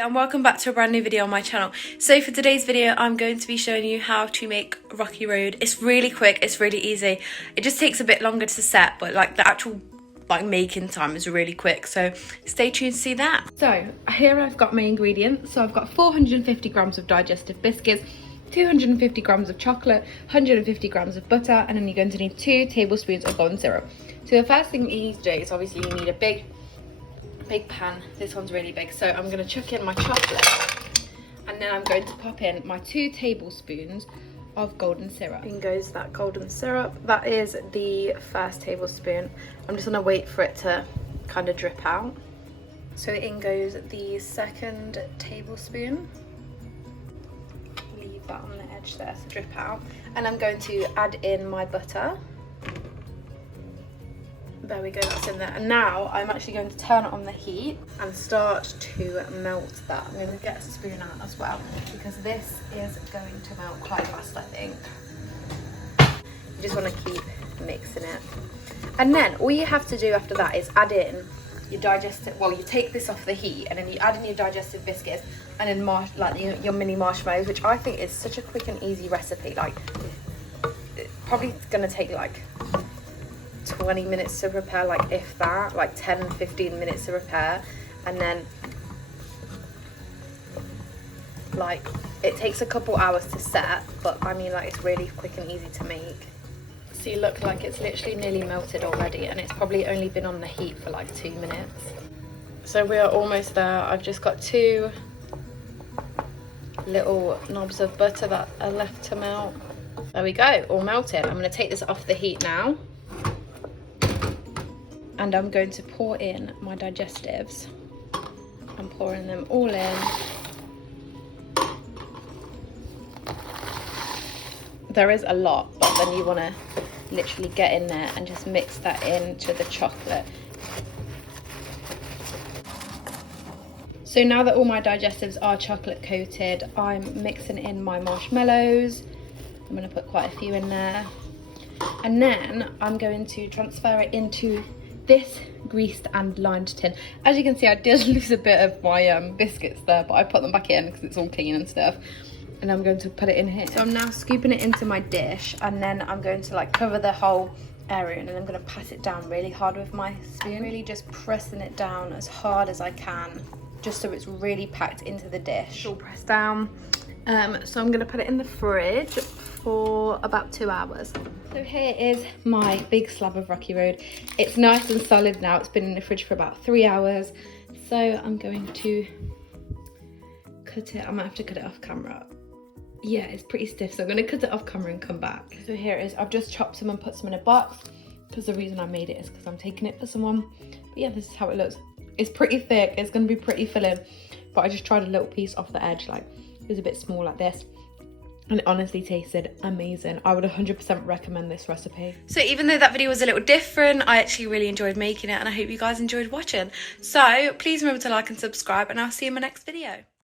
and welcome back to a brand new video on my channel. So for today's video I'm going to be showing you how to make Rocky Road. It's really quick, it's really easy. It just takes a bit longer to set, but like the actual making time is really quick, so stay tuned to see that. So here I've got my ingredients. So I've got 450 grams of digestive biscuits, 250 grams of chocolate, 150 grams of butter, and then you're going to need 2 tablespoons of golden syrup. So the first thing you need to do is obviously you need a big pan. This one's really big, so I'm going to chuck in my chocolate, and then I'm going to pop in my 2 tablespoons of golden syrup. In goes that golden syrup. That is the first tablespoon. I'm just going to wait for it to kind of drip out. So in goes the second tablespoon. Leave that on the edge there to drip out, and I'm going to add in my butter. There we go, that's in there. And now I'm actually going to turn on the heat and start to melt that. I'm going to get a spoon out as well, because this is going to melt quite fast, I think. You just want to keep mixing it. And then all you have to do after that is add in your digestive, well, you take this off the heat and then you add in your digestive biscuits and then your mini marshmallows, which I think is such a quick and easy recipe. Like, it's probably going to take like 20 minutes to prepare, like if that, like 10-15 minutes to prepare, and then like it takes a couple hours to set, but I mean, like, it's really quick and easy to make. See, look, like it's literally nearly melted already, and it's probably only been on the heat for like 2 minutes. So we are almost there. I've just got 2 little knobs of butter that are left to melt. There we go, all melted. I'm going to take this off the heat now, and I'm going to pour in my digestives. I'm pouring them all in. There is a lot, but then you want to literally get in there and just mix that into the chocolate. So now that all my digestives are chocolate coated, I'm mixing in my marshmallows. I'm going to put quite a few in there. And then I'm going to transfer it into this greased and lined tin. As you can see, I did lose a bit of my biscuits there, but I put them back in because it's all clean and stuff. And I'm going to put it in here. So I'm now scooping it into my dish, and then I'm going to like cover the whole area, and then I'm going to pat it down really hard with my spoon. Really just pressing it down as hard as I can, just so it's really packed into the dish. All pressed down. So I'm going to put it in the fridge for about 2 hours. So here is my big slab of Rocky Road. It's nice and solid now. It's been in the fridge for about 3 hours. So I'm going to cut it. I might have to cut it off camera. Yeah, it's pretty stiff, so I'm going to cut it off camera and come back. So here it is. I've just chopped some and put some in a box, because the reason I made it is because I'm taking it for someone. But yeah, this is how it looks. It's pretty thick. It's going to be pretty filling, but I just tried a little piece off the edge. Like, it was a bit small like this, and it honestly tasted amazing. I would 100% recommend this recipe. So even though that video was a little different, I actually really enjoyed making it, and I hope you guys enjoyed watching. So please remember to like and subscribe, and I'll see you in my next video.